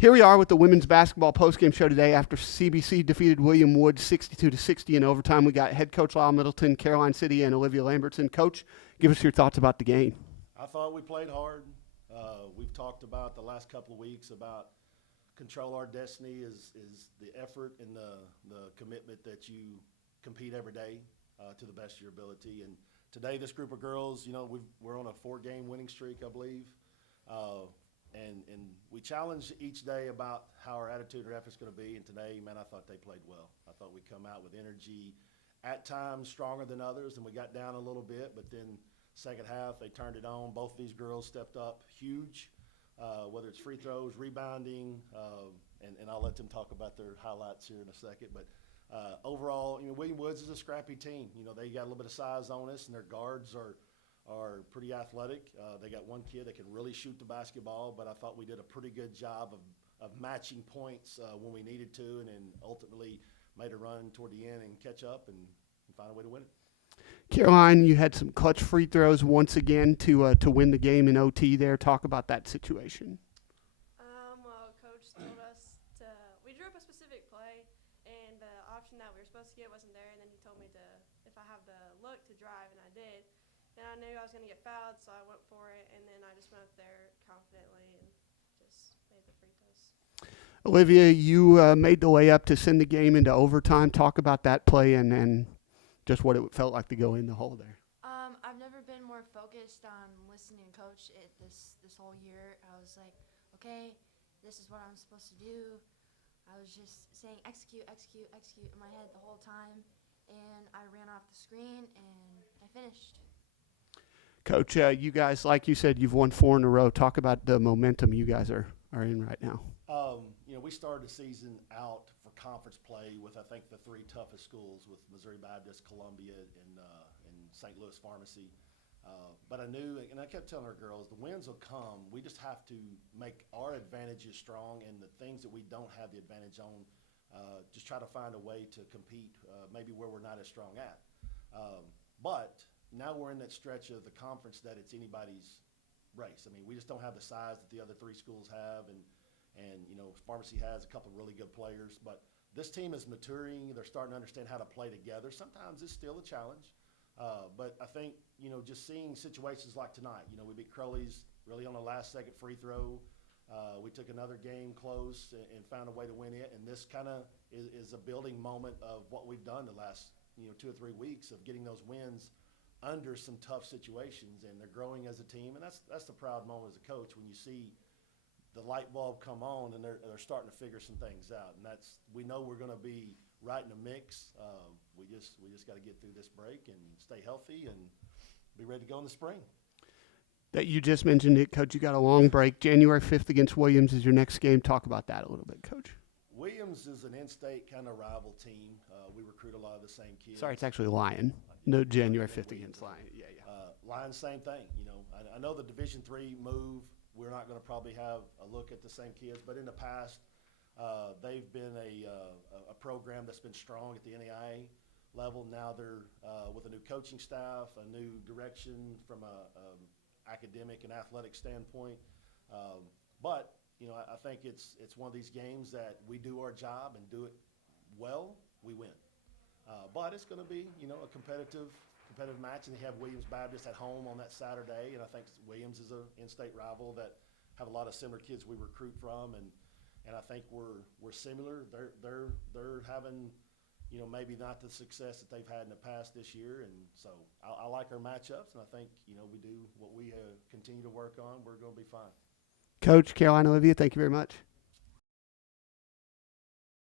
Here we are with the women's basketball postgame show today after CBC defeated William Wood 62-60 in overtime. We got head coach Lyle Middleton, City, and Olivia Lambrigtsen. Coach, give us your thoughts about the game. I thought we played hard. We've talked about the last couple of weeks about control our destiny is the effort and the commitment that you compete every day to the best of your ability. And today, this group of girls, we're on a 4-game winning streak, I believe. And we challenge each day about how our attitude or effort's going to be. And today, man, I thought they played well. I thought we'd come out with energy, at times stronger than others, and we got down a little bit. But then second half, they turned it on. Both these girls stepped up huge, whether it's free throws, rebounding, and I'll let them talk about their highlights here in a second. But overall, William Woods is a scrappy team. They got a little bit of size on us, and their guards are pretty athletic. They got one kid that can really shoot the basketball, but I thought we did a pretty good job of matching points when we needed to, and then ultimately made a run toward the end and catch up and find a way to win it. Caroline, you had some clutch free throws once again to win the game in OT there. Talk about that situation. Well, Coach told us we drew up a specific play, and the option that we were supposed to get wasn't there, and then he told me if I have the look to drive, and I did. And I knew I was going to get fouled, so I went for it, and then I just went up there confidently and just made the free throws. Olivia, you made the layup to send the game into overtime. Talk about that play and just what it felt like to go in the hole there. I've never been more focused on listening to Coach this whole year. I was like, okay, this is what I'm supposed to do. I was just saying execute, execute, execute in my head the whole time, and I ran off the screen, and I finished. Coach, you guys, like you said, you've won 4 in a row. Talk about the momentum you guys are in right now. We started the season out for conference play with, I think, the 3 toughest schools with Missouri Baptist, Columbia, and St. Louis Pharmacy. But I knew, and I kept telling our girls, the wins will come. We just have to make our advantages strong, and the things that we don't have the advantage on, just try to find a way to compete maybe where we're not as strong at. But now we're in that stretch of the conference that it's anybody's race. I mean, we just don't have the size that the other 3 schools have, and Pharmacy has a couple of really good players. But this team is maturing. They're starting to understand how to play together. Sometimes it's still a challenge. But I think, just seeing situations like tonight, we beat Crowley's really on a last-second free throw. We took another game close and found a way to win it. And this kind of is a building moment of what we've done the last, 2 or 3 weeks of getting those wins under some tough situations, and they're growing as a team. And that's the proud moment as a coach when you see the light bulb come on and they're starting to figure some things out. And we know we're going to be right in the mix. We just got to get through this break and stay healthy and be ready to go in the spring. That you just mentioned it, Coach. You got a long break. January 5th against Williams is your next game. Talk about that a little bit, Coach. Williams is an in-state kind of rival team. We recruit a lot of the same kids. Sorry, it's actually Lyon. No, January 5th against Lyon. Yeah. Lyon, same thing. I know the Division III move, we're not going to probably have a look at the same kids, but in the past, they've been a program that's been strong at the NAIA level. Now they're with a new coaching staff, a new direction from a academic and athletic standpoint. But I think it's one of these games that we do our job and do it well, we win. But it's going to be, a competitive match, and they have Williams Baptist at home on that Saturday, and I think Williams is an in-state rival that have a lot of similar kids we recruit from, and I think we're similar. They're having, maybe not the success that they've had in the past this year, and so I like our matchups, and I think, we do what we continue to work on, we're going to be fine. Coach, Caroline, Olivia, thank you very much.